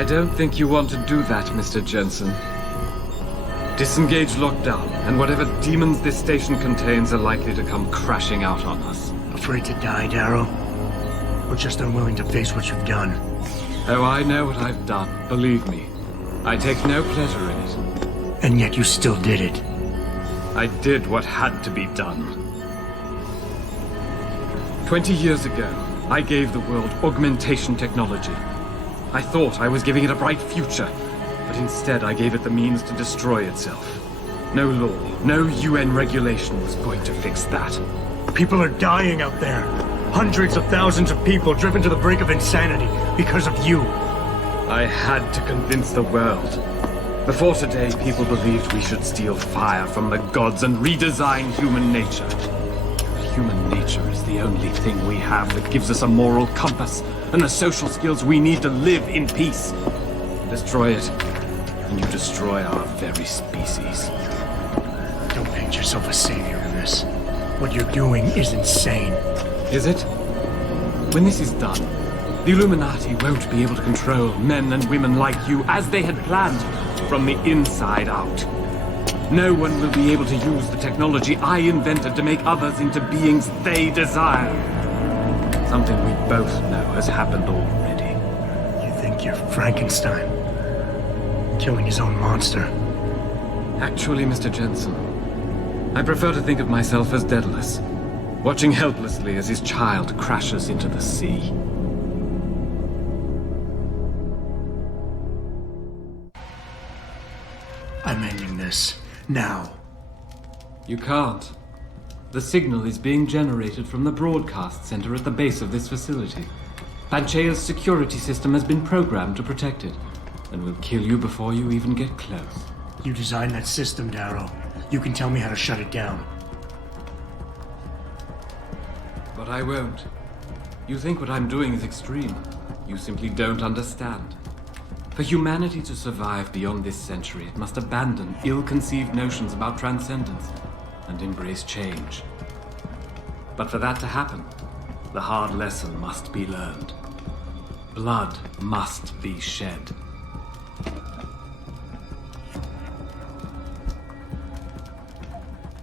I don't think you want to do that, Mr. Jensen. Disengage lockdown, and whatever demons this station contains are likely to come crashing out on us. Afraid to die, Darrow? Or just unwilling to face what you've done? Oh, I know what I've done, believe me. I take no pleasure in it. And yet you still did it. I did what had to be done. 20 years ago, I gave the world augmentation technology. I thought I was giving it a bright future, but instead I gave it the means to destroy itself. No law, no UN regulation was going to fix that. People are dying out there. Hundreds of thousands of people driven to the brink of insanity because of you. I had to convince the world. Before today, people believed we should steal fire from the gods and redesign human nature. But human nature is the only thing we have that gives us a moral compass and the social skills we need to live in peace. Destroy it, and you destroy our very species. Don't paint yourself a savior in this. What you're doing is insane. Is it? When this is done, the Illuminati won't be able to control men and women like you as they had planned, from the inside out. No one will be able to use the technology I invented to make others into beings they desire. Something we both know has happened already. You think you're Frankenstein? Killing his own monster? Actually, Mr. Jensen, I prefer to think of myself as Daedalus, watching helplessly as his child crashes into the sea. I'm ending this. Now. You can't. The signal is being generated from the broadcast center at the base of this facility. Panchaea's security system has been programmed to protect it, and will kill you before you even get close. You designed that system, Darrow. You can tell me how to shut it down. But I won't. You think what I'm doing is extreme. You simply don't understand. For humanity to survive beyond this century, it must abandon ill-conceived notions about transcendence and embrace change. But for that to happen, the hard lesson must be learned. Blood must be shed.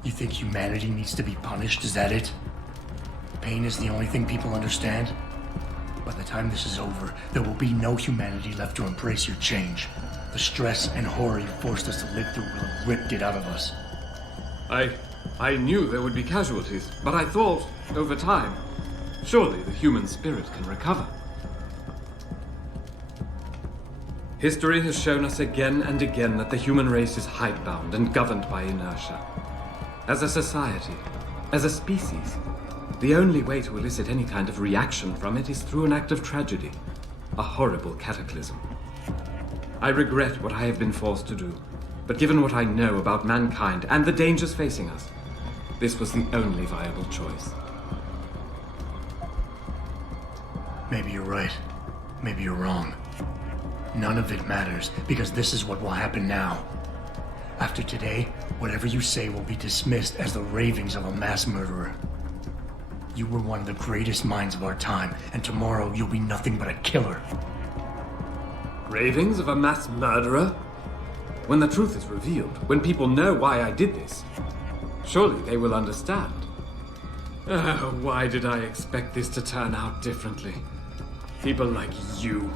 You think humanity needs to be punished? Is that it? Pain is the only thing people understand? By the time this is over, there will be no humanity left to embrace your change. The stress and horror you forced us to live through will have ripped it out of us. I knew there would be casualties, but I thought, over time, surely the human spirit can recover. History has shown us again and again that the human race is hidebound and governed by inertia. As a society, as a species, the only way to elicit any kind of reaction from it is through an act of tragedy, a horrible cataclysm. I regret what I have been forced to do, but given what I know about mankind and the dangers facing us, this was the only viable choice. Maybe you're right. Maybe you're wrong. None of it matters, because this is what will happen now. After today, whatever you say will be dismissed as the ravings of a mass murderer. You were one of the greatest minds of our time, and tomorrow you'll be nothing but a killer. Ravings of a mass murderer? When the truth is revealed, when people know why I did this, surely they will understand. Why did I expect this to turn out differently? People like you,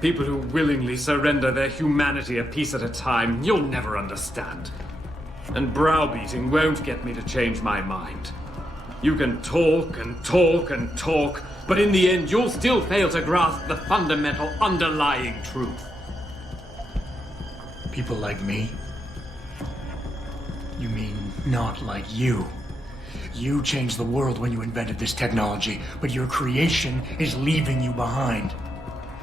people who willingly surrender their humanity a piece at a time, you'll never understand. And browbeating won't get me to change my mind. You can talk and talk and talk, but in the end you'll still fail to grasp the fundamental underlying truth. People like me? You mean not like you? You changed the world when you invented this technology, but your creation is leaving you behind.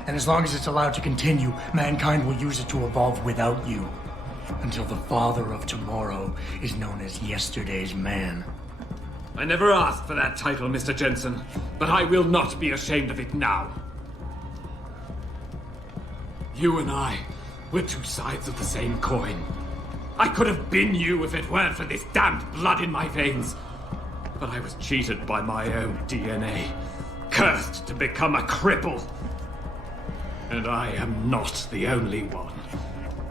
And as long as it's allowed to continue, mankind will use it to evolve without you. Until the father of tomorrow is known as yesterday's man. I never asked for that title, Mr. Jensen, but I will not be ashamed of it now. You and I, we're two sides of the same coin. I could have been you if it weren't for this damned blood in my veins. But I was cheated by my own DNA, cursed to become a cripple. And I am not the only one.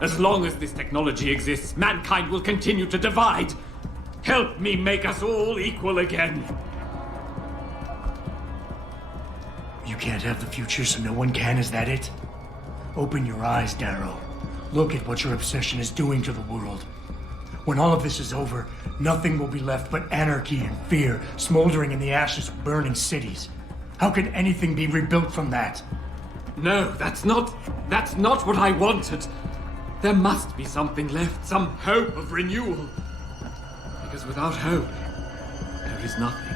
As long as this technology exists, mankind will continue to divide. Help me make us all equal again. You can't have the future, so no one can, is that it? Open your eyes, Darrow. Look at what your obsession is doing to the world. When all of this is over, nothing will be left but anarchy and fear, smoldering in the ashes of burning cities. How can anything be rebuilt from that? No, that's not what I wanted. There must be something left, some hope of renewal. Because without hope, there is nothing.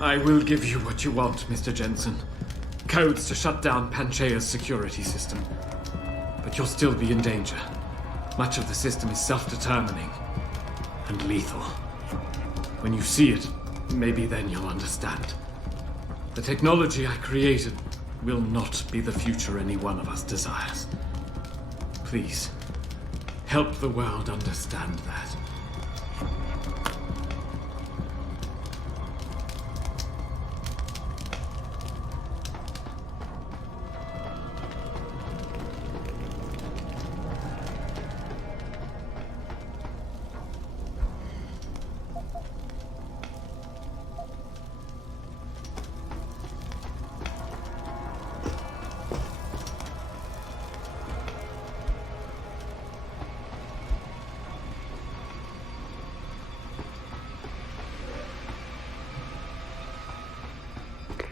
I will give you what you want, Mr. Jensen. Codes to shut down Panchaea's security system. But you'll still be in danger. Much of the system is self-determining and lethal. When you see it, maybe then you'll understand. The technology I created will not be the future any one of us desires. Please, help the world understand that.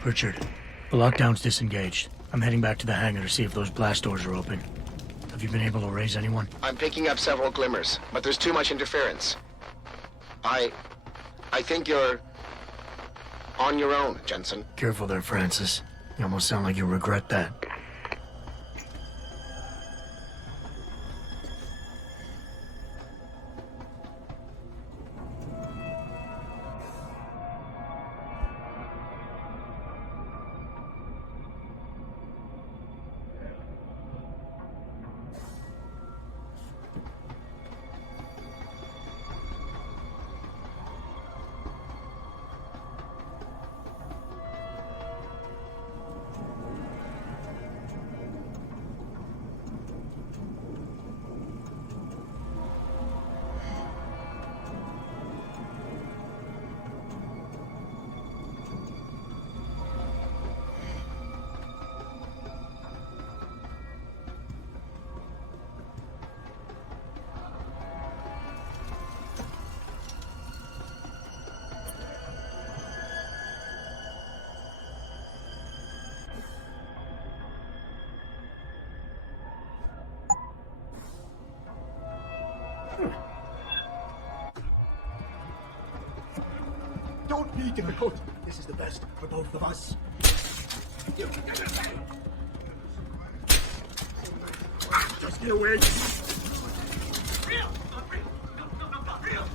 Richard, the lockdown's disengaged. I'm heading back to the hangar to see if those blast doors are open. Have you been able to raise anyone? I'm picking up several glimmers, but there's too much interference. I think you're on your own, Jensen. Careful there, Francis. You almost sound like you'll regret that. Don't be difficult. This is the best for both of us. Just get away. Real, not real. No, not real.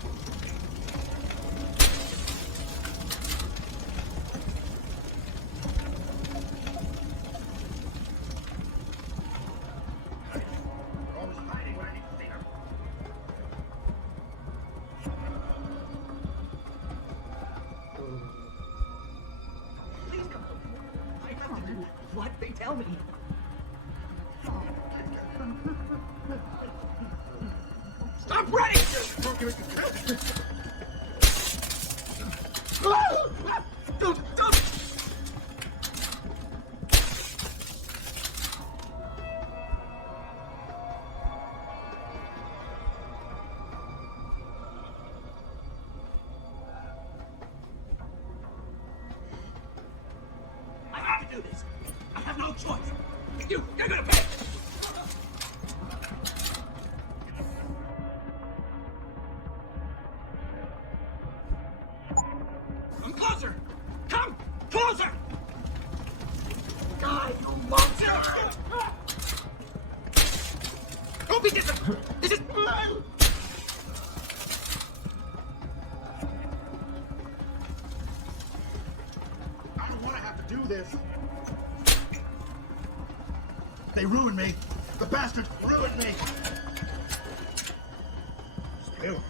What? They tell me. Stop running! Don't! I have to do this. I have no choice. You're gonna pay. Come closer. Come closer. God, you monster! Don't be disappointed. This is. I don't want to have to do this. They ruined me. The bastards ruined me. Still.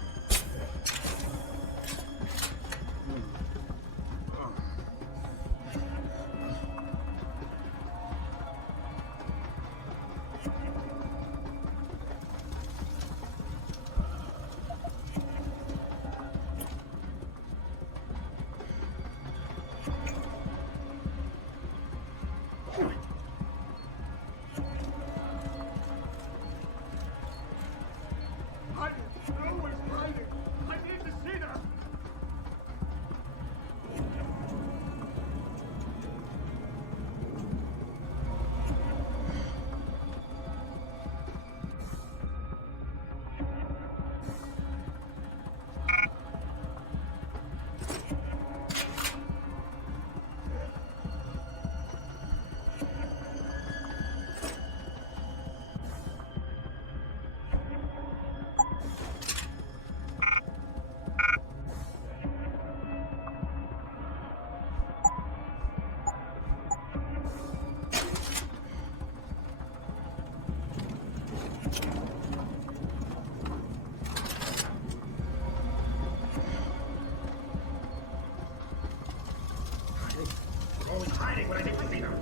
Always hiding when I think I see them.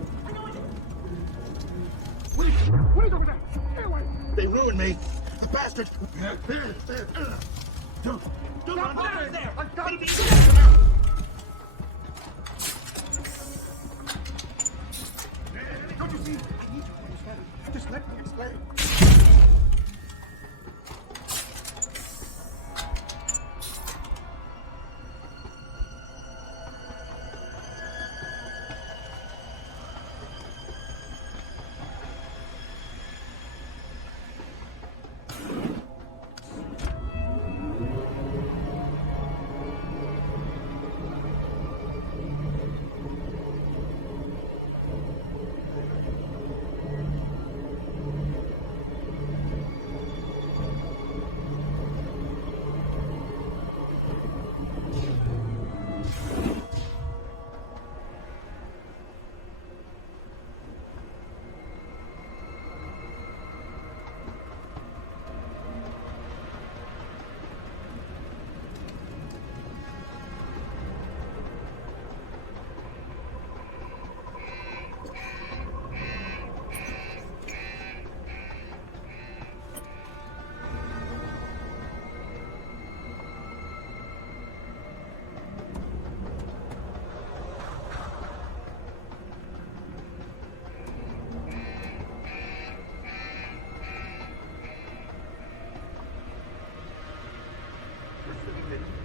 Wait over there! Stay away! They ruined me. The bastard. Don't run Over there! I've got it! Don't you see? I need you to understand. Just let me explain.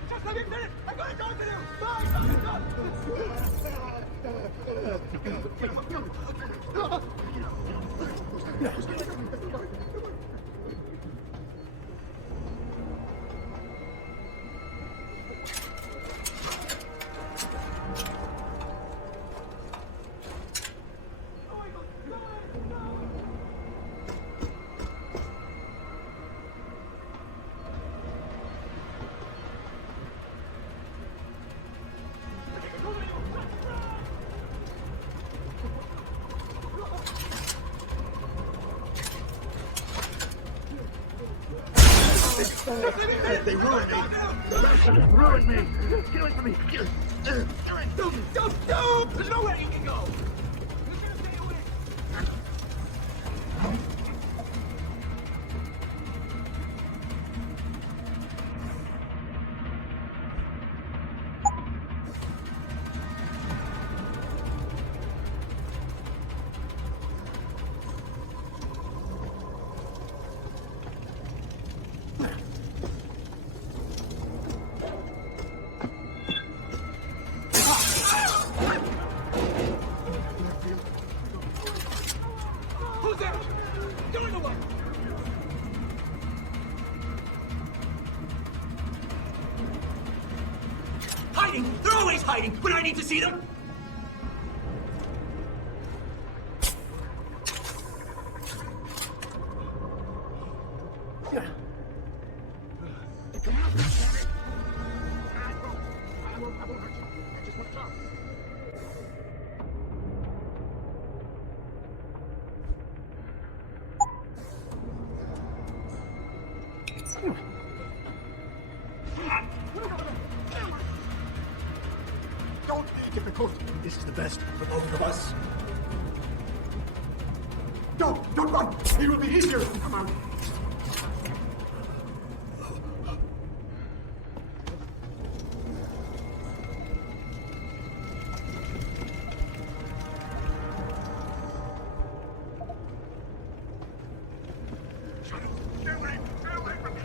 Just let me finish! I'm gonna go to you! They ruined me. The bastard ruined me. Get away from me. Don't! There's nowhere you can go! Who's there? Going away! Hiding! They're always hiding when I need to see them! I won't hurt you. I just want to talk. Don't be difficult. This is the best for both of us. Don't run. It will be easier if you come out. Get away from me.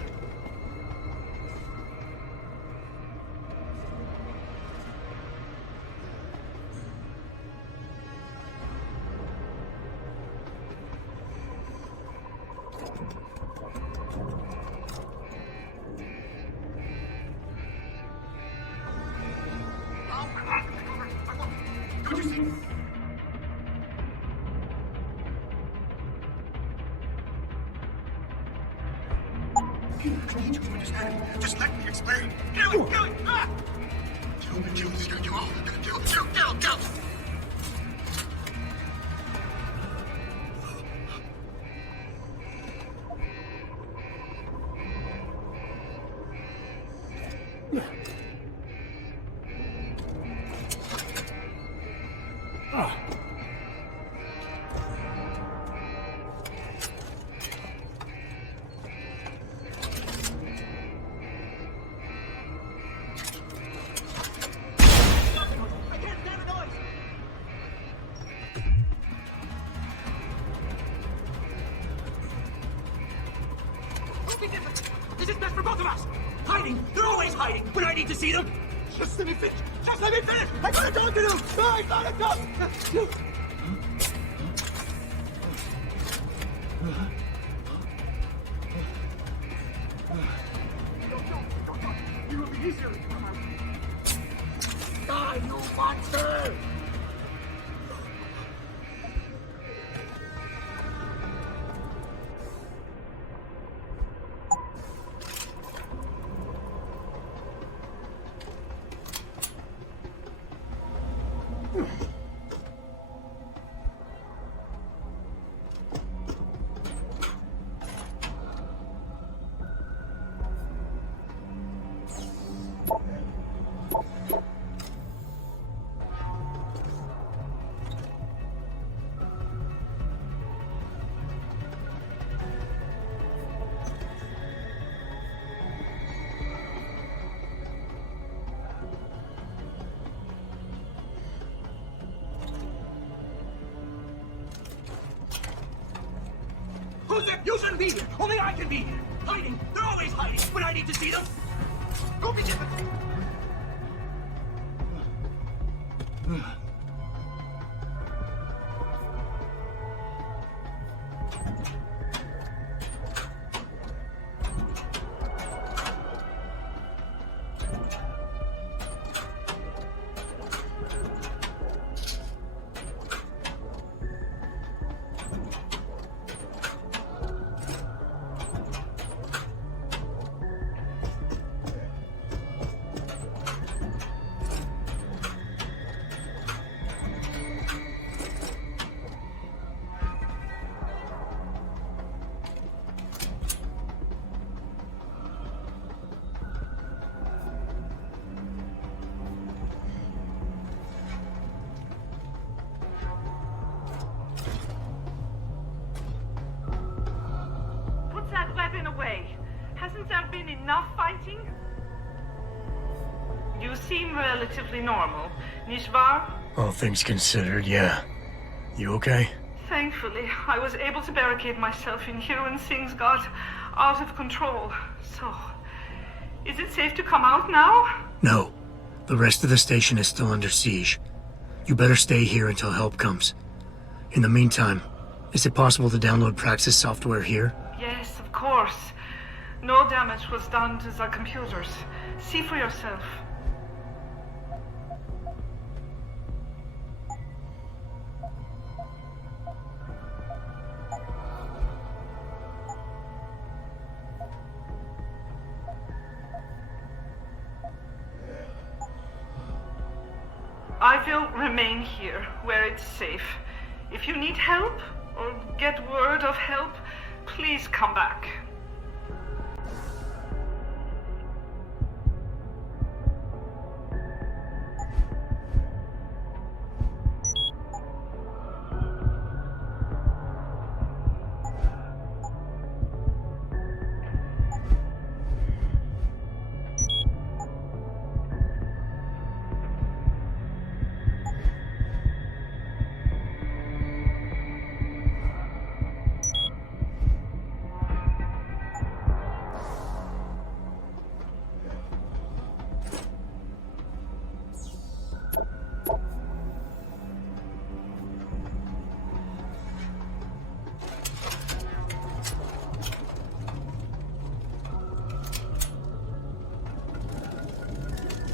Don't you see? I need you to understand. Just let me explain. Kill it! Ah! Kill me, kill this guy. Kill all. Kill. I can't stand the noise! This is best for both of us! Hiding! They're always hiding when I need to see them! Just let me finish! Just let me finish! I gotta talk to them! I gotta talk! You will be easier. Die, you monster! Who's there? You shouldn't be here. Only I can be here. Hiding. They're always hiding when I need to see them. Go get them. Hasn't there been enough fighting? You seem relatively normal, nicht wahr? All things considered, yeah. You okay? Thankfully, I was able to barricade myself in here when things got out of control. So, is it safe to come out now? No. The rest of the station is still under siege. You better stay here until help comes. In the meantime, is it possible to download Praxis software here? Yes, of course. No damage was done to the computers. See for yourself. I will remain here, where it's safe. If you need help, or get word of help, please come back.